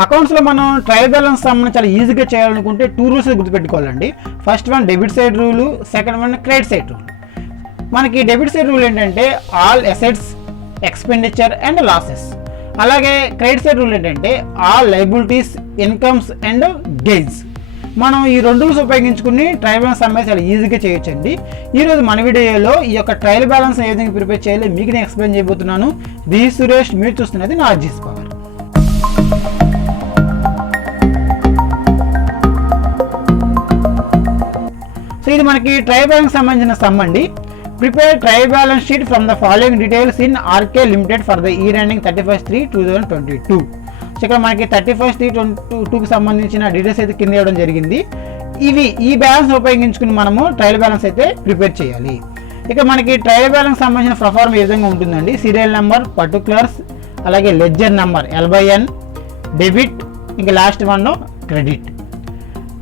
అకౌంట్స్లో మనం trial balance సంబంధించి చాలా ఈజీగా చేయాలనుకుంటే 2 రూల్స్ గుర్తుపెట్టుకోవాలండి. First one debit side rule, second one credit side rule. మనకి డెబిట్ సైడ్ రూల్ ఏంటంటే all assets, expenditure and losses. అలాగే క్రెడిట్ సైడ్ రూల్ ఏంటంటే all liabilities, incomes and gains. మనం ఈ 2 రూల్స్ ఉపయోగించుకుని ట్రయల్ బ్యాలెన్స్ సంబంధించి చాలా ఈజీగా చేయొచ్చండి. ఈరోజు మన వీడియోలో ఈ యొక్క ట్రయల్ బ్యాలెన్స్ ఏ విధంగా ప్రిపేర్ చేయాలో మీకు నేను ఎక్స్ప్లెయిన్ చేయబోతున్నాను. దిస్ సురేష్, మీరు చూస్తున్నది నాలెడ్జ్ పవర్. సో ఇది మనకి ట్రయల్ బ్యాలెన్స్ సంబంధించిన సమ్ అండి. Prepare trial balance sheet from the following details in R K limited for the year ending 31/3/2022. So ఇక్కడ మనకి 31/3/2022కి సంబంధించిన డీటెయిల్స్ అయితే కింద ఇవ్వడం జరిగింది. ఈ బ్యాలెన్స్ ఉపయోగించుకుని మనము ట్రయల్ బ్యాలెన్స్ అయితే ప్రిపేర్ చేయాలి. ఇక మనకి ట్రయల్ బ్యాలెన్స్ సంబంధించిన ప్రొఫార్మ్ ఏ విధంగా ఉంటుందండి. సీరియల్ నెంబర్, పర్టికులర్స్, అలాగే లెడ్జర్ నెంబర్ L/N, డెబిట్, ఇంకా లాస్ట్ వన్ క్రెడిట్.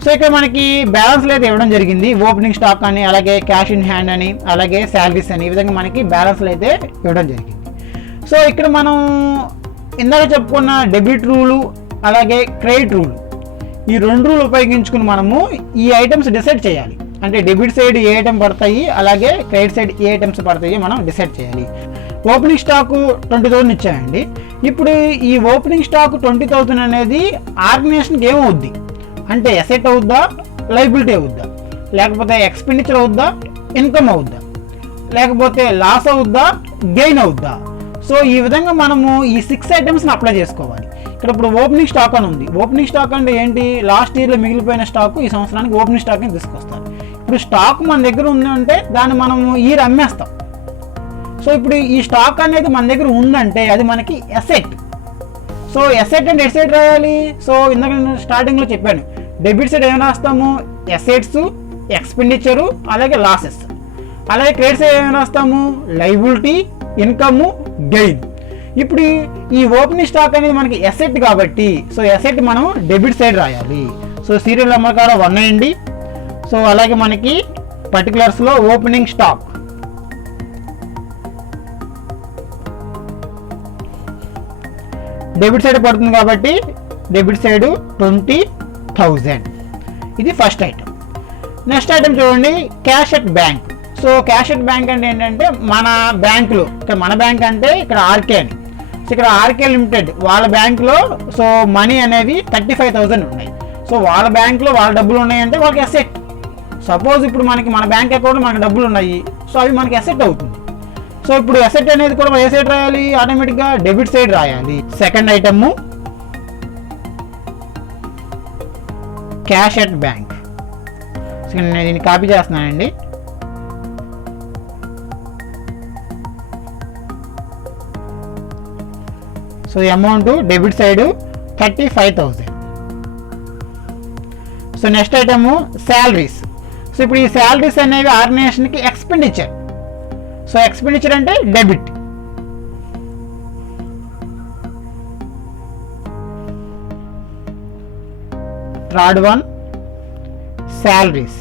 సో ఇక్కడ మనకి బ్యాలెన్స్లు అయితే ఇవ్వడం జరిగింది. ఓపెనింగ్ స్టాక్ అని, అలాగే క్యాష్ ఇన్ హ్యాండ్ అని, అలాగే శాలరీస్ అని, ఈ విధంగా మనకి బ్యాలెన్స్లు అయితే ఇవ్వడం జరిగింది. సో ఇక్కడ మనం ఇందాక చెప్పుకున్న డెబిట్ రూలు, అలాగే క్రెడిట్ రూలు, ఈ 2 రూలు ఉపయోగించుకుని మనము ఈ ఐటమ్స్ డిసైడ్ చేయాలి. అంటే డెబిట్ సైడ్ ఏ ఐటమ్ పడతాయి, అలాగే క్రెడిట్ సైడ్ ఏ ఐటమ్స్ పడతాయి మనం డిసైడ్ చేయాలి. Opening stock 20,000 ఇచ్చాయండి. ఇప్పుడు ఈ ఓపెనింగ్ స్టాక్ 20,000 అనేది ఆర్గనైజేషన్కి ఏమవుద్ది అంటే అసెట్ అవుద్దా, లయబిలిటీ అవుద్దా, లేకపోతే ఎక్స్పెండిచర్ అవుద్దా, ఇన్కమ్ అవుద్దా, లేకపోతే లాస్ అవుద్దా, గెయిన్ అవుద్దా. సో ఈ విధంగా మనము ఈ 6 ఐటమ్స్ని అప్లై చేసుకోవాలి. ఇక్కడ ఇప్పుడు ఓపెనింగ్ స్టాక్ అని ఉంది. ఓపెనింగ్ స్టాక్ అంటే ఏంటి? లాస్ట్ ఇయర్లో మిగిలిపోయిన స్టాక్ ఈ సంవత్సరానికి ఓపెనింగ్ స్టాక్ని తీసుకొస్తారు. ఇప్పుడు స్టాక్ మన దగ్గర ఉంది అంటే దాన్ని మనము ఇయర్ అమ్మేస్తాం. సో ఇప్పుడు ఈ స్టాక్ అనేది మన దగ్గర ఉందంటే అది మనకి అసెట్. సో అసెట్ అంటే ఎట్ సైడ్ రాయాలి. సో ఇందాక నేను స్టార్టింగ్లో చెప్పాను, డెబిట్ సైడ్ ఏమైనా రాస్తాము అసెట్స్, ఎక్స్పెండిచరు, అలాగే లాసెస్. అలాగే క్రెడిట్ సైడ్ ఏమైనా రాస్తాము లయబిలిటీ, ఇన్కమ్, గెయిన్. ఇప్పుడు ఈ ఓపెనింగ్ స్టాక్ అనేది మనకి అసెట్ కాబట్టి సో అసెట్ మనం డెబిట్ సైడ్ రాయాలి. సో సీరియల్ నెంబర్ కాడ 1 అయ్యండి. సో అలాగే మనకి పర్టికులర్స్లో ఓపెనింగ్ స్టాక్ డెబిట్ సైడ్ పడుతుంది కాబట్టి డెబిట్ సైడ్ 20,000. ఇది ఫస్ట్ ఐటమ్. నెక్స్ట్ ఐటమ్ చూడండి, cash at bank. So cash at bank అంటే ఏంటంటే మన బ్యాంకులో, ఇక్కడ మన బ్యాంక్ అంటే ఇక్కడ ఆర్కే అని. సో ఇక్కడ ఆర్కే లిమిటెడ్ వాళ్ళ బ్యాంకులో సో మనీ అనేవి 35,000 ఉన్నాయి. సో వాళ్ళ బ్యాంకులో వాళ్ళ డబ్బులు ఉన్నాయంటే వాళ్ళకి అసెట్. సపోజ్ ఇప్పుడు మన బ్యాంక్ అకౌంట్ మనకి డబ్బులు ఉన్నాయి, సో అవి మనకి అసెట్ అవుతుంది. సో ఇప్పుడు అసెట్ అనేది కూడా ఏ సైడ్ రాయాలి? ఆటోమేటిక్గా డెబిట్ సైడ్ రాయాలి. Second item cash at bank. So నేను దీన్ని కాపీ చేస్తున్నానండి. So amount debit side 35,000. So next item salaries. So ఇప్పుడు ఈ శాలరీస్ అనేవి ఆర్గనైజేషన్కి ఎక్స్పెండిచర్. సో ఎక్స్పెండిచర్ అంటే debit. Third one salaries.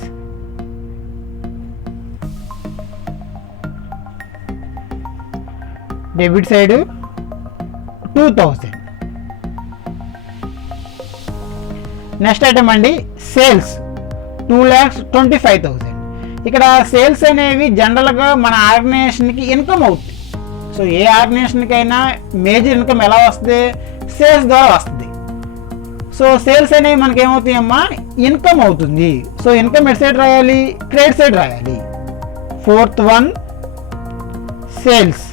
Debit side 2,000. Next item అండి సేల్స్ 2,25,000. ఇక్కడ సేల్స్ అనేవి జనరల్గా మన ఆర్గనైజేషన్కి ఇన్కమ్ అవుతుంది. సో ఏ ఆర్గనైజేషన్కి అయినా మేజర్ ఇన్కమ్ ఎలా వస్తుంది? సేల్స్ ద్వారా వస్తుంది. సో సేల్స్ అనేవి మనకి ఏమవుతాయమ్మా? ఇన్కమ్ అవుతుంది. సో ఇన్కమ్ ఎట్ సైడ్ రాయాలి? క్రెడిట్ సైడ్ రాయాలి. Fourth one sales,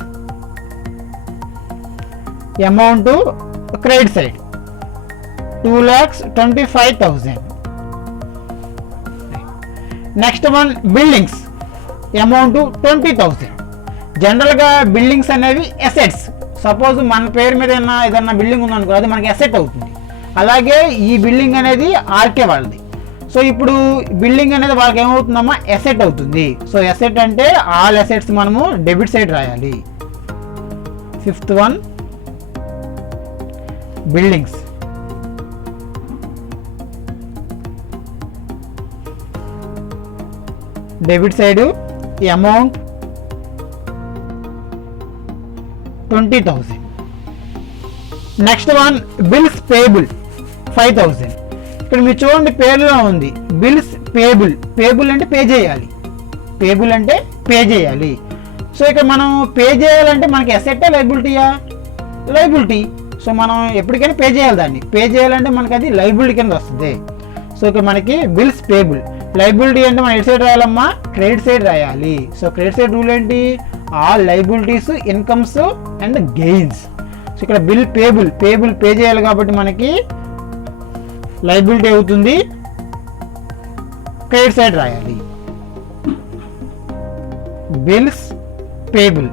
amount credit side 2,25,000. Next one buildings, amount 20,000. జనరల్గా బిల్డింగ్స్ అనేవి అసెట్స్. సపోజ్ మన పేరు మీద ఏదన్నా బిల్డింగ్ ఉందనుకో, అది మనకి అసెట్ అవుతుంది. అలాగే ఈ బిల్డింగ్ అనేది ఆర్కే వాళ్ళది. సో ఇప్పుడు బిల్డింగ్ అనేది వాళ్ళకి ఏమవుతుందమ్మా? అసెట్ అవుతుంది. సో అసెట్ అంటే ఆల్ అసెట్స్ మనము డెబిట్ సైడ్ రాయాలి. Fifth one buildings, debit side amount 20,000. Next one bills payable. 5000. ఇక్కడ మీరు చూడండి పేరులో ఉంది బిల్స్ పేబుల్. పేబుల్ అంటే పే చేయాలి, పేబుల్ అంటే పే చేయాలి. సో ఇక్కడ మనం పే చేయాలంటే మనకి అసెట్టా లైబిలిటీయా? లైబిలిటీ. సో మనం ఎప్పటికైనా పే చేయాలి, దాన్ని పే చేయాలంటే మనకి అది లైబిలిటీ కింద వస్తుంది. సో ఇక్కడ మనకి బిల్స్ పేబుల్. లైబిలిటీ అంటే మనం ఎటు సైడ్ రాయాలమ్మా? క్రెడిట్ సైడ్ రాయాలి. సో క్రెడిట్ సైడ్ రూల్ ఏంటి? All liabilities, incomes and gains. So ఇక్కడ బిల్ పేబుల్, పేబుల్ పే చేయాలి కాబట్టి మనకి లైబిలిటీ అవుతుంది, క్రెడిట్ సైడ్ రాయాలి. Bills payable,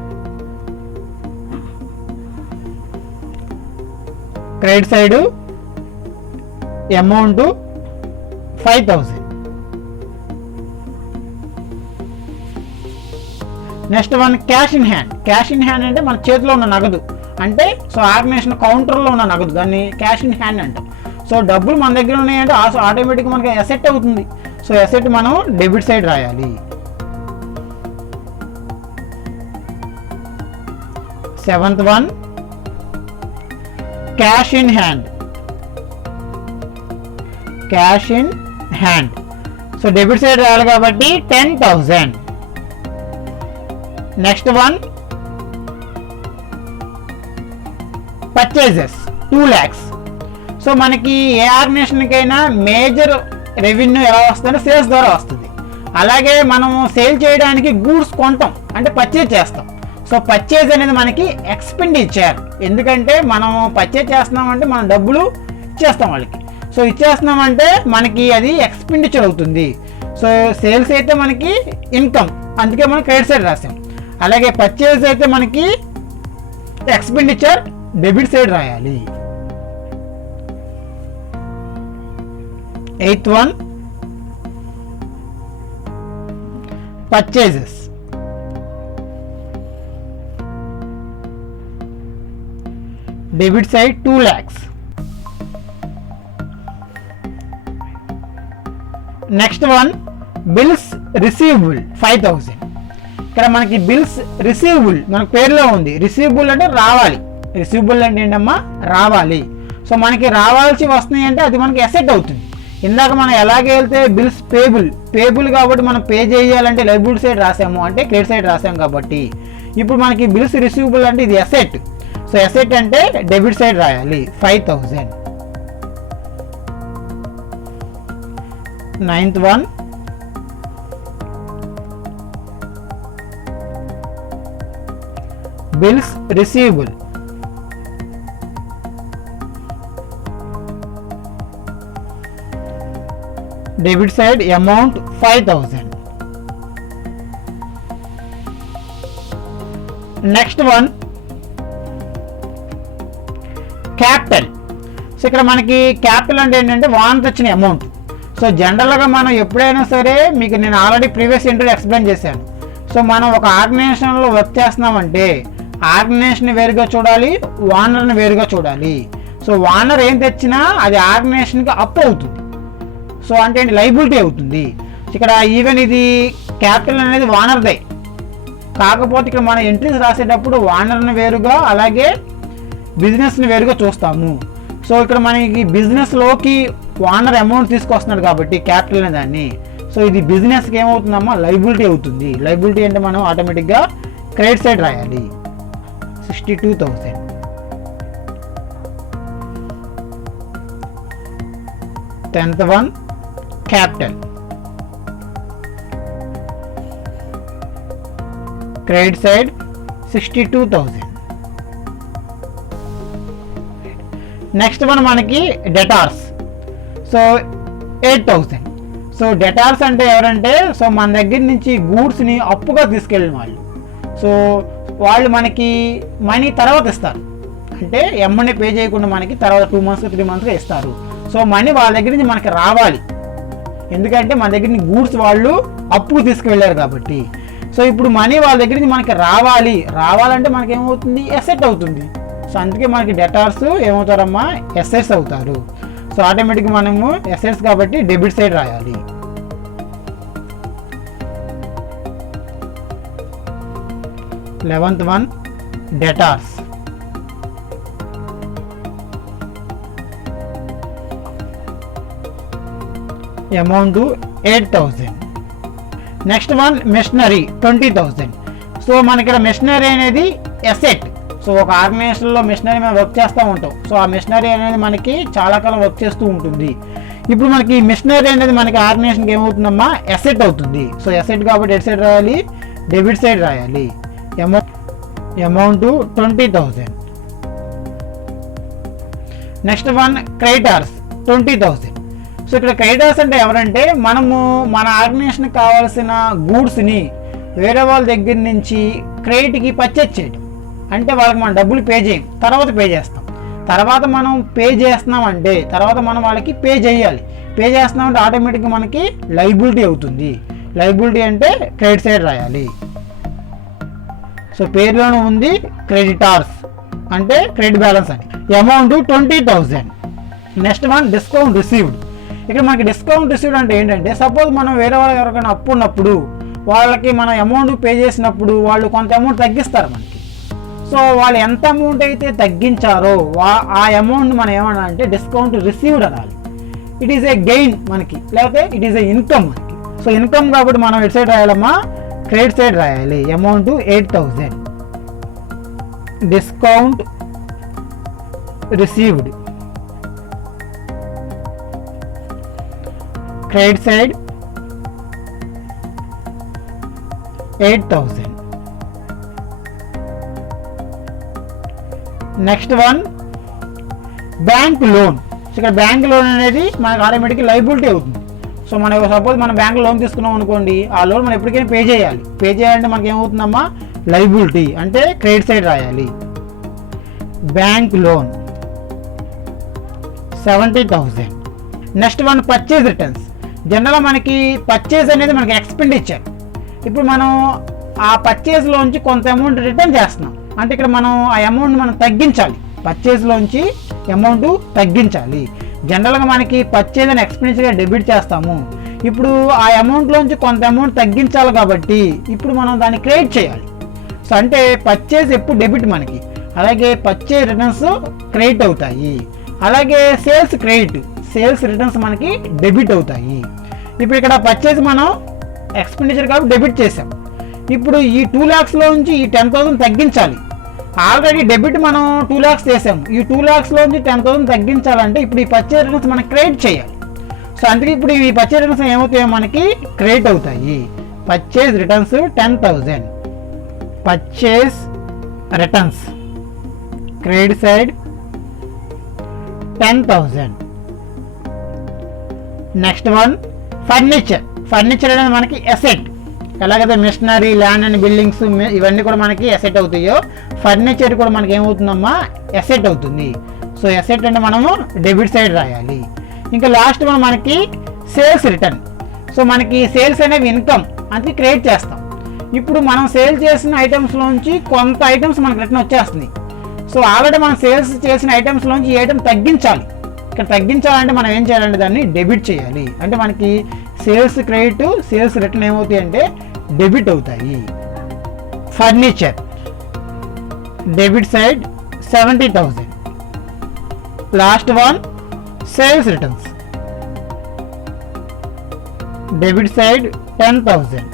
credit side amount 5000. Next one cash in hand. Cash in hand అంటే మన చేతిలో ఉన్న నగదు అంటే, సో ఆర్గనైజేషన్ కౌంటర్లో ఉన్న నగదు, దాన్ని క్యాష్ ఇన్ హ్యాండ్ అంటాం. సో డబ్బులు మన దగ్గర ఉన్నాయంటే ఆటోమేటిక్గా మనకి అసెట్ అవుతుంది. సో అసెట్ మనం డెబిట్ సైడ్ రాయాలి. 7th one cash in hand. Cash in hand. So debit side రాయాలి కాబట్టి 10,000. Next one purchases 2 lakhs. So మనకి ఏ ఆర్గనైజేషన్కైనా మేజర్ రెవెన్యూ ఎలా వస్తుందంటే సేల్స్ ద్వారా వస్తుంది. అలాగే మనం సేల్ చేయడానికి గూడ్స్ కొంటాం అంటే పర్చేజ్ చేస్తాం. సో పర్చేజ్ అనేది మనకి ఎక్స్పెండిచర్. ఎందుకంటే మనం పర్చేజ్ చేస్తున్నామంటే మనం డబ్బులు ఇచ్చేస్తాం వాళ్ళకి. సో ఇచ్చేస్తున్నామంటే మనకి అది ఎక్స్పెండిచర్ అవుతుంది. సో సేల్స్ అయితే మనకి ఇన్కమ్, అందుకే మనం క్రెడిట్ సైడ్ రాసాం. అలాగే పర్చేజ్ అయితే మనకి ఎక్స్పెండిచర్, డెబిట్ సైడ్ రాయాలి. 8th one purchases. Debit side 2 lakhs. Next one bills receivable 5000. ఇక్కడ మనకి బిల్స్ రిసీవబుల్ మనకు పేరులో ఉంది. రిసీవబుల్ అంటే రావాలి. రిసీవబుల్ అంటే ఏంటమ్మా? రావాలి. సో మనకి రావాల్సి వస్తున్నాయి అంటే అది మనకి అసెట్ అవుతుంది. ఇందాక మనం ఎలాగే వెళ్తే బిల్స్ పేబుల్, పేబుల్ కాబట్టి మనం పే చేయాలంటే లైబిలిటీ సైడ్ రాసాము అంటే క్రెడిట్ సైడ్ రాసాము కాబట్టి ఇప్పుడు మనకి బిల్స్ రిసీవబుల్ అంటే ఇది అసెట్. సో అసెట్ అంటే డెబిట్ సైడ్ రాయాలి 5000. 9th one bills receivable. Debit side amount 5000. Next one capital. So ఇక్కడ మనకి క్యాపిటల్ అంటే ఏంటంటే వానత వచ్చిన అమౌంట్. సో జనరల్గా మనం ఎప్పుడైనా సరే మీకు నేను ఆల్రెడీ ప్రీవియస్ ఇంటర్వ్యూ ఎక్స్ప్లెయిన్ చేశాను. సో మనం ఒక ఆర్గనైజేషన్లో వర్క్ చేస్తున్నామంటే ఆర్గనైజేషన్ వేరుగా చూడాలి, ఓనర్ని వేరుగా చూడాలి. సో ఓనర్ ఏం తెచ్చినా అది ఆర్గనైజేషన్కి అప్పు అవుతుంది. సో అంటే లైబిలిటీ అవుతుంది. ఇక్కడ ఈవెన్ ఇది క్యాపిటల్ అనేది ఓనర్దే, కాకపోతే ఇక్కడ మన ఎంట్రీస్ రాసేటప్పుడు ఓనర్ని వేరుగా అలాగే బిజినెస్ని వేరుగా చూస్తాము. సో ఇక్కడ మనకి బిజినెస్లోకి ఓనర్ అమౌంట్ తీసుకొస్తున్నాడు కాబట్టి క్యాపిటల్ అనే దాన్ని. సో ఇది బిజినెస్కి ఏమవుతుందమ్మా? లైబిలిటీ అవుతుంది. లైబిలిటీ అంటే మనం ఆటోమేటిక్గా క్రెడిట్ సైడ్ రాయాలి 62,000. Tenth one capital. Credit side 62,000. Next one మనకి డెటార్స్. సో 8,000. సో డెటార్స్ అంటే ఎవరంటే సో మన దగ్గర నుంచి గూడ్స్ని అప్పుగా తీసుకెళ్ళిన వాళ్ళు. సో వాళ్ళు మనకి మనీ తర్వాత ఇస్తారు, అంటే ఎమ్మని పే చేయకుండా మనకి తర్వాత 2 months 3 months ఇస్తారు. సో మనీ వాళ్ళ దగ్గర నుంచి మనకి రావాలి, ఎందుకంటే మన దగ్గర నుంచి గూడ్స్ వాళ్ళు అప్పుకు తీసుకువెళ్ళారు కాబట్టి. సో ఇప్పుడు మనీ వాళ్ళ దగ్గర నుంచి మనకి రావాలంటే మనకి ఏమవుతుంది? అసెట్ అవుతుంది. సో అందుకే మనకి డెటార్స్ ఏమవుతారమ్మా? అసెట్స్ అవుతారు. సో ఆటోమేటిక్గా మనము అసెట్స్ కాబట్టి డెబిట్ సైడ్ రాయాలి. 11th one debtors. Amount 8,000. Next one machinery 20,000. So మనకి ఇక్కడ మెషినరీ అనేది ఎసెట్. సో ఒక ఆర్గనైజేషన్లో మెషినరీ మనం వర్క్ చేస్తూ ఉంటాం. సో ఆ మెషినరీ అనేది మనకి చాలా కాలం వర్క్ చేస్తూ ఉంటుంది. ఇప్పుడు మనకి మెషినరీ అనేది మనకి ఆర్గనైజేషన్కి ఏమవుతుందమ్మా, ఎసెట్ అవుతుంది. సో ఎసెట్ కాబట్టి ఎట్ సైడ్ రాయాలి, డెబిట్ సైడ్ రాయాలి. Amount 20,000. Next one creditors 20,000. So ఇక్కడ క్రెడిటార్స్ అంటే ఎవరంటే మనము మన ఆర్గనైజేషన్కి కావాల్సిన గూడ్స్ని వేరే వాళ్ళ దగ్గర నుంచి క్రెడిట్కి పర్చేజ్ చేయడం. అంటే వాళ్ళకి మనం డబ్బులు పే చేయం, తర్వాత పే చేస్తాం. తర్వాత మనం పే చేస్తున్నాం అంటే తర్వాత మనం వాళ్ళకి పే చేయాలి. పే చేస్తున్నాం అంటే ఆటోమేటిక్గా మనకి లైబిలిటీ అవుతుంది. లైబిలిటీ అంటే క్రెడిట్ సైడ్ రాయాలి. సో పేరులోనే ఉంది క్రెడిటార్స్ అంటే క్రెడిట్ బ్యాలెన్స్ అని. Amount 20,000. Next one discount received. ఇక్కడ మనకి డిస్కౌంట్ రిసీవ్డ్ అంటే ఏంటంటే సపోజ్ మనం వేరే వాళ్ళకి ఎవరికైనా అప్పు ఉన్నప్పుడు వాళ్ళకి మనం అమౌంట్ పే చేసినప్పుడు వాళ్ళు కొంత అమౌంట్ తగ్గిస్తారు మనకి. సో వాళ్ళు ఎంత అమౌంట్ అయితే తగ్గించారో ఆ అమౌంట్ మనం ఏమన్నా అంటే డిస్కౌంట్ రిసీవ్డ్ అనాలి. ఇట్ ఈస్ ఏ గెయిన్ మనకి, లేకపోతే ఇట్ ఈస్ ఏ ఇన్కమ్ మనకి. సో ఇన్కమ్ కాబట్టి మనం ఎట్ సైడ్ రాయాలమ్మా, క్రెడిట్ సైడ్ రాయాలి. Amount 8,000. Discount received credit side 8,000. Next one bank loan. ఇక్కడ బ్యాంక్ లోన్ అనేది మనకు ఆటోమేటిక్గా లైబిలిటీ అవుతుంది. సో మనం సపోజ్ మనం బ్యాంక్ లోన్ తీసుకున్నాం అనుకోండి, ఆ లోన్ మనం ఎప్పటికైనా పే చేయాలి. పే చేయాలంటే మనకి ఏమవుతుందమ్మా, లైబిలిటీ అంటే క్రెడిట్ సైడ్ రాయాలి. Bank loan 70,000. Next one purchase returns. జనరల్గా మనకి పర్చేజ్ అనేది మనకి ఎక్స్పెండిచర్. ఇప్పుడు మనం ఆ పర్చేజ్లోంచి కొంత అమౌంట్ రిటర్న్ చేస్తున్నాం అంటే ఇక్కడ మనం ఆ అమౌంట్ మనం తగ్గించాలి. పర్చేజ్లోంచి అమౌంట్ తగ్గించాలి. జనరల్గా మనకి పర్చేజ్ అని ఎక్స్పెండిచర్గా డెబిట్ చేస్తాము. ఇప్పుడు ఆ అమౌంట్లోంచి కొంత అమౌంట్ తగ్గించాలి కాబట్టి ఇప్పుడు మనం దాన్ని క్రెడిట్ చేయాలి. సో అంటే పర్చేజ్ ఎప్పుడు డెబిట్ మనకి, అలాగే పర్చేజ్ రిటర్న్స్ క్రెడిట్ అవుతాయి. అలాగే సేల్స్ క్రెడిట్, సేల్స్ రిటర్న్స్ మనకి డెబిట్ అవుతాయి. ఇప్పుడు ఇక్కడ పర్చేజ్ మనం ఎక్స్పెండిచర్ కాబట్టి డెబిట్ చేసాం. ఇప్పుడు ఈ 2 lakhsలో నుంచి ఈ 10,000 తగ్గించాలి. ఆల్రెడీ డెబిట్ మనం 2 lakhs చేసాము. ఈ 2 lakhsలో నుంచి 10,000 తగ్గించాలంటే ఇప్పుడు ఈ పర్చేజ్ రిటర్న్స్ మనం క్రెడిట్ చేయాలి. సో అందుకే ఇప్పుడు ఈ పర్చేజ్ రిటర్న్స్ ఏమవుతాయో మనకి క్రెడిట్ అవుతాయి. Purchase returns 10,000. Purchase returns credit side 10,000. Next one furniture. Furniture అనేది మనకి ఎసెట్. ఎలాగైతే మిషనరీ, ల్యాండ్ అండ్ బిల్డింగ్స్ ఇవన్నీ కూడా మనకి ఎసెట్ అవుతాయో ఫర్నిచర్ కూడా మనకి ఏమవుతుందమ్మా, ఎసెట్ అవుతుంది. సో ఎసెట్ అంటే మనము డెబిట్ సైడ్ రాయాలి. ఇంకా లాస్ట్ వన్ మనకి సేల్స్ రిటర్న్. సో మనకి సేల్స్ అనేవి ఇన్కమ్ అందుకే క్రియేట్ చేస్తాం. ఇప్పుడు మనం సేల్ చేసిన ఐటమ్స్లోంచి కొంత ఐటమ్స్ మనకి రిటర్న్ వచ్చేస్తుంది. సో ఆల్రెడీ మనం సేల్స్ చేసిన ఐటమ్స్లోంచి ఈ ఐటమ్ తగ్గించాలి. ఇక్కడ తగ్గించాలంటే మనం ఏం చేయాలంటే దాన్ని డెబిట్ చేయాలి. అంటే మనకి సేల్స్ క్రెడిట్, సేల్స్ రిటర్న్ ఏమవుతాయి అంటే డెబిట్ అవుతాయి. Furniture debit side 70,000. Last one sales returns debit side 10,000.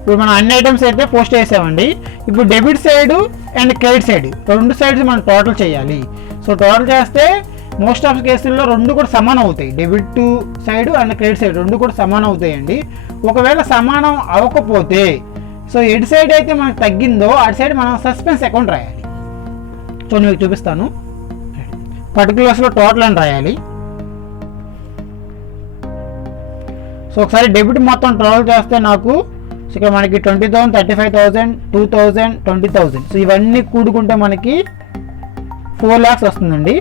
ఇప్పుడు మనం అన్ని ఐటమ్స్ అయితే పోస్ట్ చేసామండి. ఇప్పుడు debit side and credit side రెండు సైడ్స్ మనం టోటల్ చేయాలి. సో టోటల్ చేస్తే మోస్ట్ ఆఫ్ కేసుల్లో రెండు కూడా సమానం అవుతాయి. Debit side and credit side రెండు కూడా సమానం అవుతాయండి. ఒకవేళ సమానం అవ్వకపోతే సో ఎటు సైడ్ అయితే మనకు తగ్గిందో అటు సైడ్ మనం సస్పెన్స్ అకౌంట్ రాయాలి. సో నేను చూపిస్తాను. పర్టికులర్స్లో టోటల్ అని రాయాలి. సో ఒకసారి డెబిట్ మొత్తం టోటల్ చేస్తే నాకు ఇక్కడ మనకి 20,000, 35,000, 2,000, 20,000. సో ఇవన్నీ కూడుకుంటే మనకి 4 lakhs వస్తుందండి.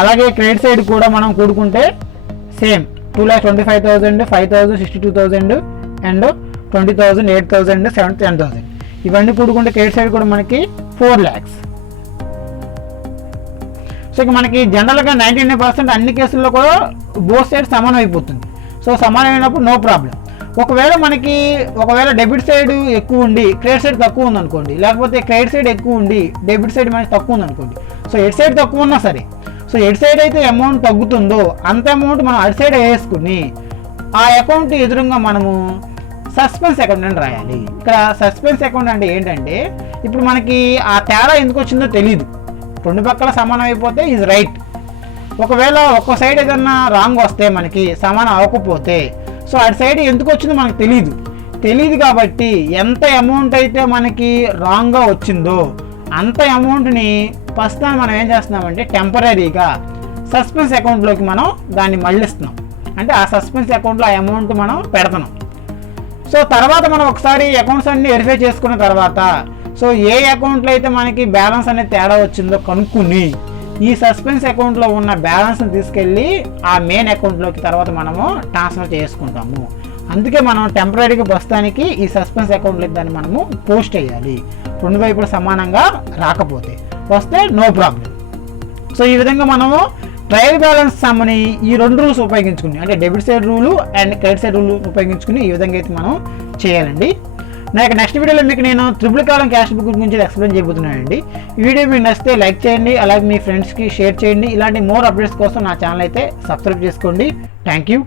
అలాగే క్రెడిట్ సైడ్ కూడా మనం కూడుకుంటే సేమ్ 2,25,000, 5,000, 62,000 అండ్ 20,000, 8,000, 7,000, 10,000. ఇవన్నీ కూడుకుంటే క్రెడిట్ సైడ్ కూడా మనకి 4 lakhs. సో ఇక మనకి జనరల్గా 99% అన్ని కేసుల్లో కూడా బోత్ సైడ్ సమానం అయిపోతుంది. సో సమానం అయినప్పుడు నో ప్రాబ్లం. ఒకవేళ డెబిట్ సైడ్ ఎక్కువ ఉండి క్రెడిట్ సైడ్ తక్కువ ఉందనుకోండి, లేకపోతే క్రెడిట్ సైడ్ ఎక్కువ ఉండి డెబిట్ సైడ్ మనకి తక్కువ ఉందనుకోండి. సో ఎడ్ సైడ్ తక్కువ ఉన్నా సరే, సో ఎడ్ సైడ్ అయితే అమౌంట్ తగ్గుతుందో అంత అమౌంట్ మనం అటు సైడ్ వేసుకుని ఆ అకౌంట్ ఎదురుగా మనము సస్పెన్స్ అకౌంట్ అని రాయాలి. ఇక్కడ సస్పెన్స్ అకౌంట్ అంటే ఏంటంటే, ఇప్పుడు మనకి ఆ తేడా ఎందుకు వచ్చిందో తెలియదు. రెండు పక్కల సమానం అయిపోతే ఈజ్ రైట్. ఒకవేళ ఒక్క సైడ్ ఏదన్నా రాంగ్ వస్తే మనకి సమానం అవ్వకపోతే, సో అటు సైడ్ ఎందుకు వచ్చిందో మనకు తెలియదు కాబట్టి ఎంత అమౌంట్ అయితే మనకి రాంగ్గా వచ్చిందో అంత అమౌంట్ని ఫస్ట్ మనం ఏం చేస్తున్నామంటే టెంపరీగా సస్పెన్స్ అకౌంట్లోకి మనం దాన్ని మళ్ళిస్తున్నాం. అంటే ఆ సస్పెన్స్ అకౌంట్లో ఆ అమౌంట్ మనం పెడుతున్నాం. సో తర్వాత మనం ఒకసారి అకౌంట్స్ అన్ని వెరిఫై చేసుకున్న తర్వాత, సో ఏ అకౌంట్లో అయితే మనకి బ్యాలెన్స్ అనేది తేడా వచ్చిందో కనుక్కుని ఈ సస్పెన్స్ అకౌంట్లో ఉన్న బ్యాలెన్స్ని తీసుకెళ్ళి ఆ మెయిన్ అకౌంట్లోకి తర్వాత మనము ట్రాన్స్ఫర్ చేసుకుంటాము. అందుకే మనం టెంపరీగా ప్రస్తుతానికి ఈ సస్పెన్స్ అకౌంట్లోకి దాన్ని మనము పోస్ట్ చేయాలి. రెండు వైపులు సమానంగా రాకపోతే, వస్తే నో ప్రాబ్లం. సో ఈ విధంగా మనము ట్రయల్ బ్యాలెన్స్ సమ్మని ఈ రెండు రూల్స్ ఉపయోగించుకుని, అంటే debit side rule and credit side rule ఉపయోగించుకుని ఈ విధంగా అయితే మనం చేయాలండి. నెక్స్ట్ వీడియోలో మీకు నేను ట్రిపుల్ కాలం క్యాష్ బుక్ గురించి ఎక్స్ప్లెయిన్ చేయబోతున్నానండి. ఈ వీడియో మీకు నచ్చితే లైక్ చేయండి, అలాగే మీ ఫ్రెండ్స్కి షేర్ చేయండి. ఇలాంటి మోర్ అప్డేట్స్ కోసం నా ఛానల్ అయితే సబ్స్క్రైబ్ చేసుకోండి. Thank you.